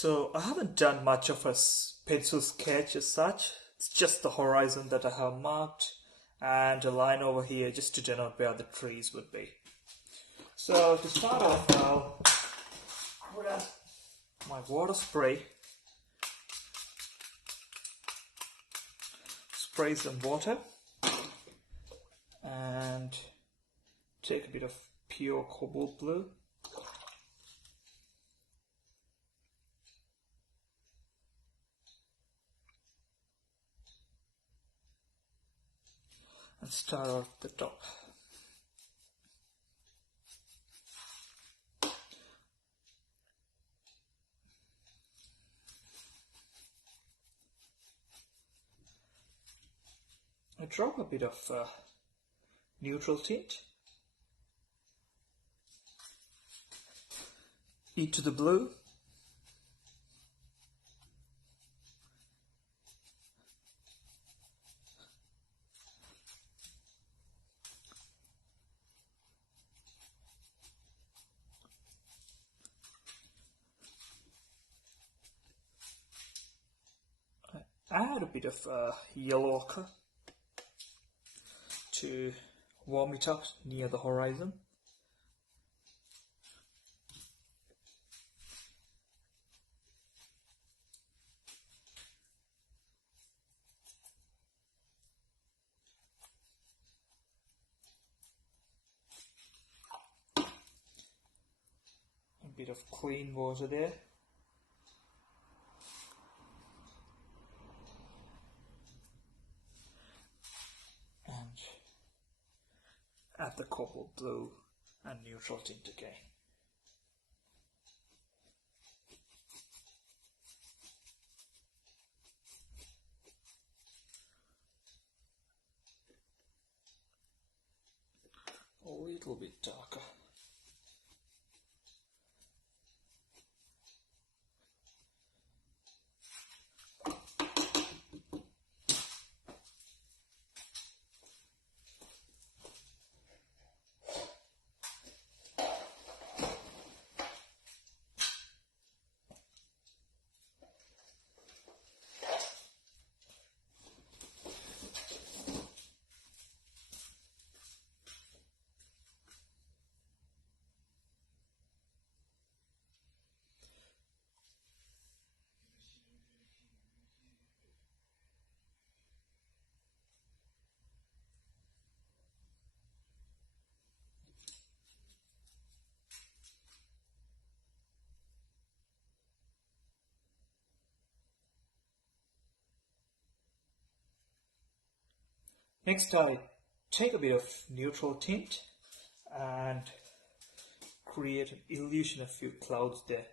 So I haven't done much of a pencil sketch as such. It's just the horizon that I have marked and a line over here just to denote where the trees would be. So to start off, I'll grab my water spray, spray some water, and take a bit of pure cobalt blue. And start off the top. I drop a bit of neutral tint into the blue. Add a bit of yellow ochre to warm it up near the horizon. A bit of clean water there. Add the cobalt blue and neutral tint again. A little bit darker. Next, I take a bit of neutral tint and create an illusion of a few clouds there.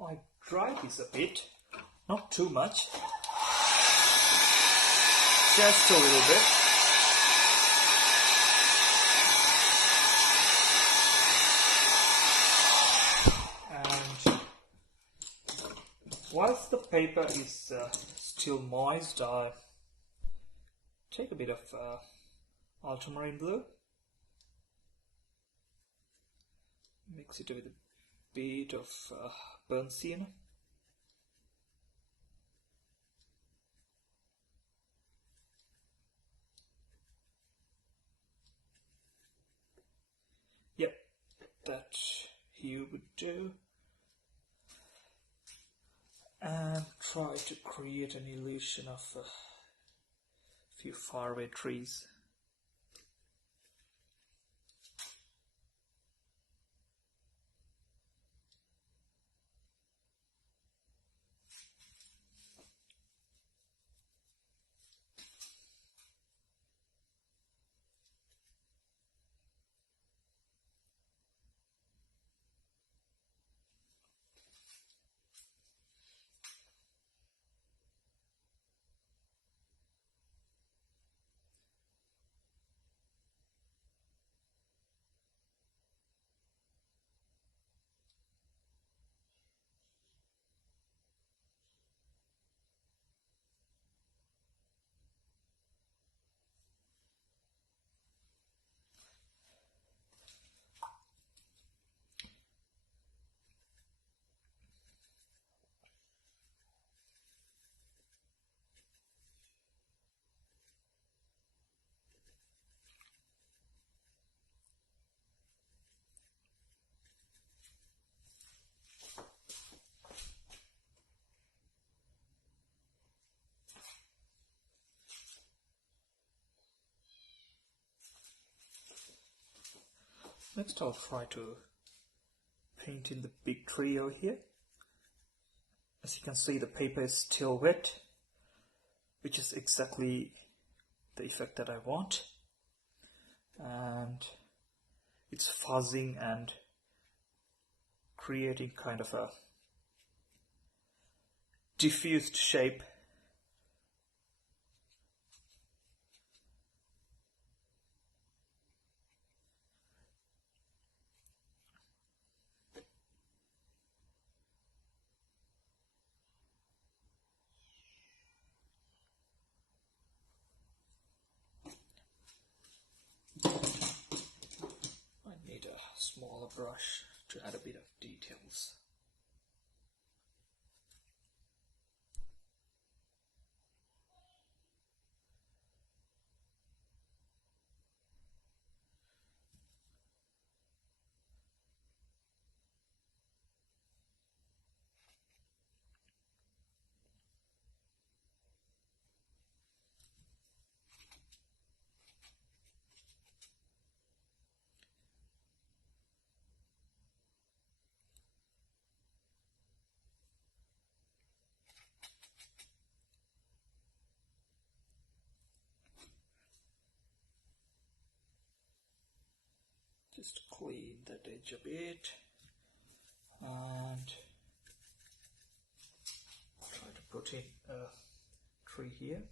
I dry this a bit, not too much, just a little bit. And whilst the paper is still moist, I take a bit of Ultramarine Blue, mix it with a bit of burnt Sienna. Yep, that hue would do. And try to create an illusion of a few faraway trees. Next I'll try to paint in the big tree over here. As you can see, the paper is still wet, which is exactly the effect that I want. And it's fuzzing and creating kind of a diffused shape. I need a smaller brush to add a bit of details. Just clean that edge a bit, and I'll try to put in a tree here.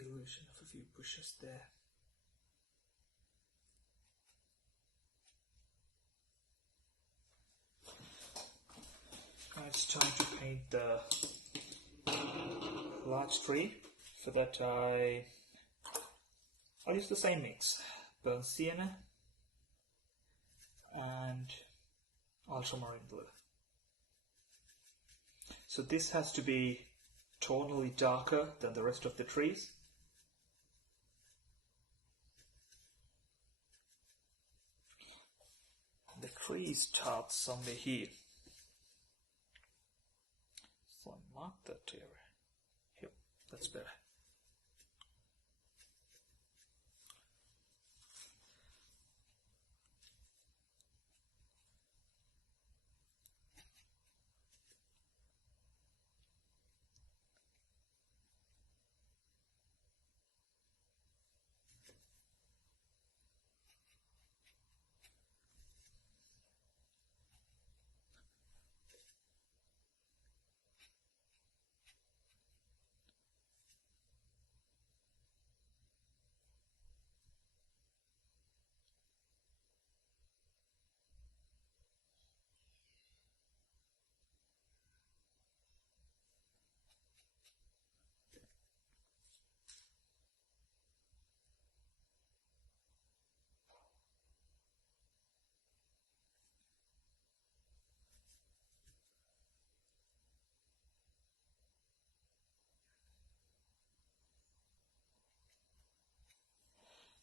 Illusion of a few bushes there. Now it's time to paint the large tree. For that I'll use the same mix, burnt sienna and ultramarine blue. So this has to be tonally darker than the rest of the trees. The tree starts somewhere here. So I mark that area. Here, that's better.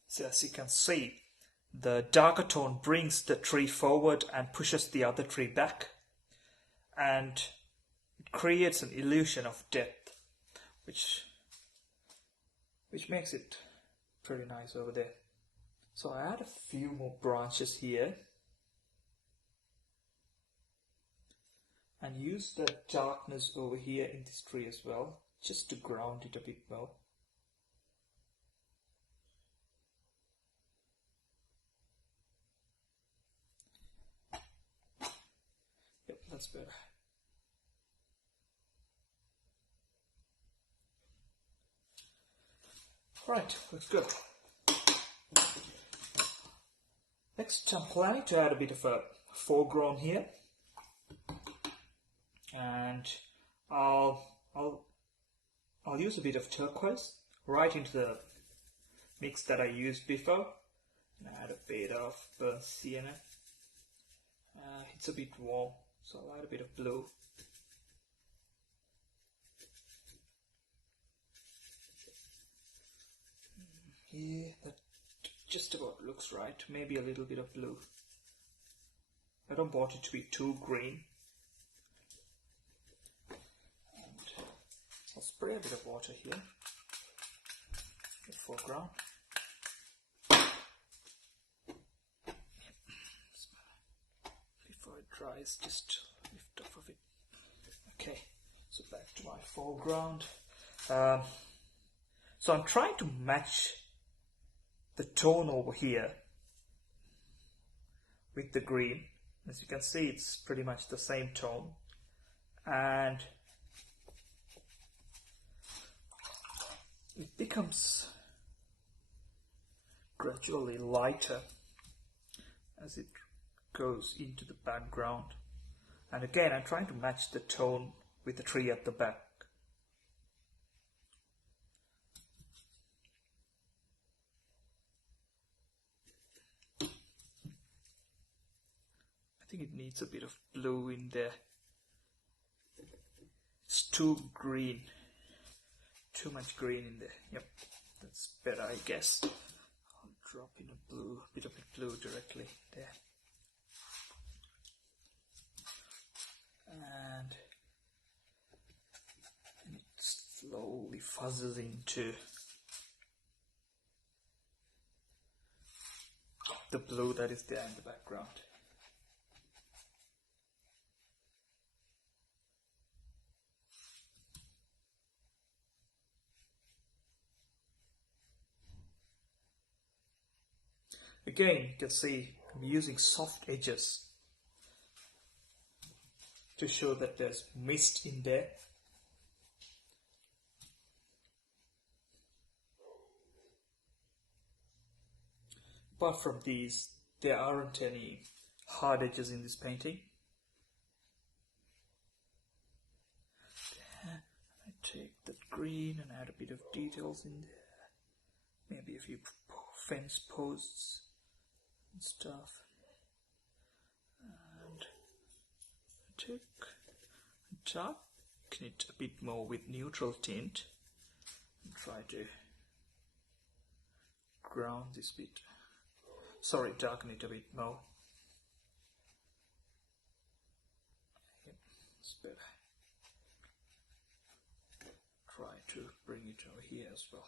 So as you can see, the darker tone brings the tree forward and pushes the other tree back, and it creates an illusion of depth, which makes it pretty nice over there. So I add a few more branches here and use the darkness over here in this tree as well, just to ground it a bit more. Yep, that's better. Right, looks good. Next, I'm planning to add a bit of a foreground here, and I'll use a bit of turquoise right into the mix that I used before, and add a bit of burnt sienna. It's a bit warm, so I'll add a bit of blue. looks right. Maybe a little bit of blue. I don't want it to be too green. And I'll spray a bit of water here. The foreground. Before it dries, just lift off of it. Okay, so back to my foreground. So I'm trying to match the tone over here with the green. As you can see, it's pretty much the same tone, and it becomes gradually lighter as it goes into the background. And again, I'm trying to match the tone with the tree at the back. I think it needs a bit of blue in there. It's too green. Too much green in there. Yep, that's better, I guess. I'll drop in a blue, bit of a blue directly there. And it slowly fuzzes into the blue that is there in the background. Again, you can see I'm using soft edges to show that there's mist in there. Apart from these, there aren't any hard edges in this painting. I take that green and add a bit of details in there. Maybe a few fence posts and stuff. And take darken it a bit more with neutral tint and try to ground this bit. Sorry, darken it a bit more. Yep, it's better. Try to bring it over here as well.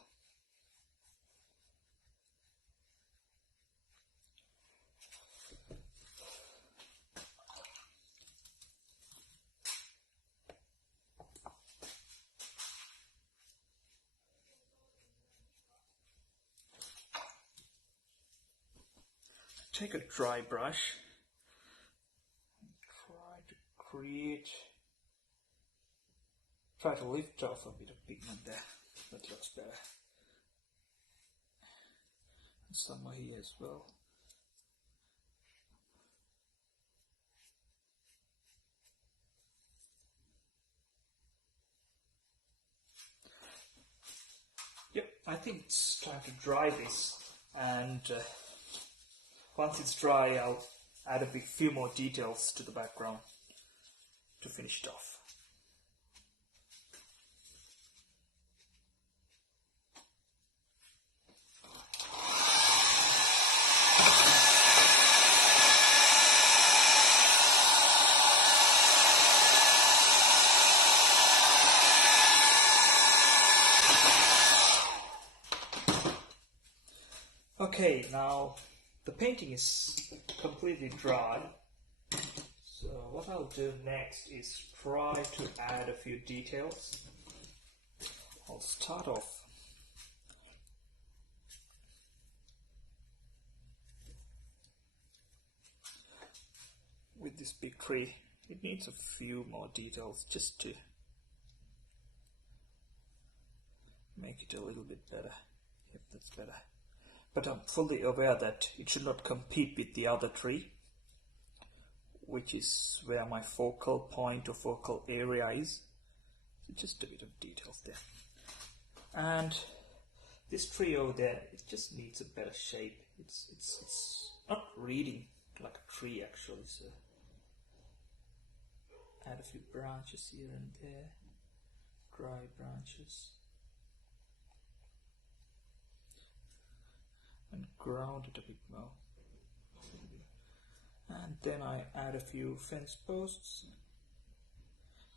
Take a dry brush and try to lift off a bit of pigment there. That looks better. And somewhere here as well. Yep, I think it's time to dry this, and once it's dry, I'll add a few more details to the background to finish it off. Okay, now the painting is completely dry, so what I'll do next is try to add a few details. I'll start off with this big tree. It needs a few more details just to make it a little bit better. Yep, that's better. But I'm fully aware that it should not compete with the other tree, which is where my focal point or focal area is. So just a bit of details there. And this tree over there, it just needs a better shape. It's not reading like a tree actually, so add a few branches here and there, dry branches. and ground it a bit more. And then I add a few fence posts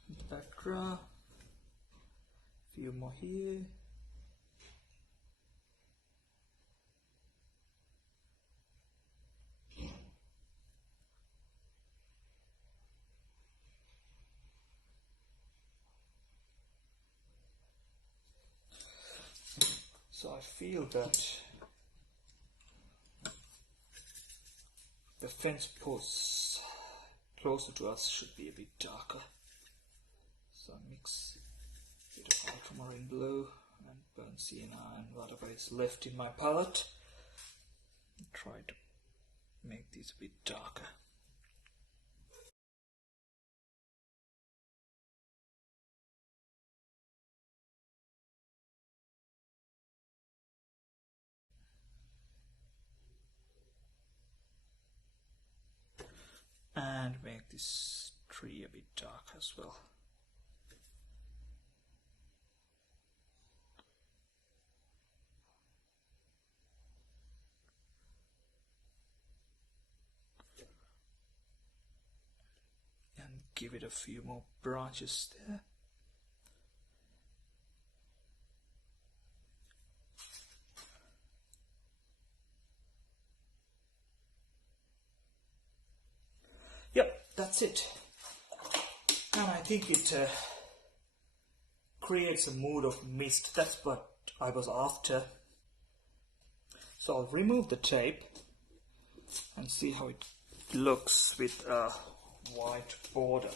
in the background, a few more here. So I feel that the fence posts closer to us should be a bit darker. So I mix a bit of Ultramarine Blue and burnt Sienna and whatever is left in my palette. And try to make these a bit darker. And make this tree a bit dark as well. And give it a few more branches there. Yep, that's it. And I think it creates a mood of mist. That's what I was after. So I'll remove the tape and see how it looks with a white border.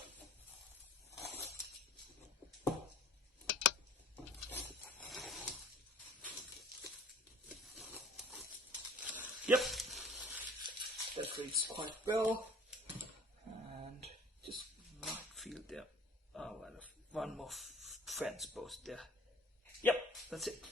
Yep, that reads quite well. And just might feel there. Oh, well, one more fence post there. Yep, that's it.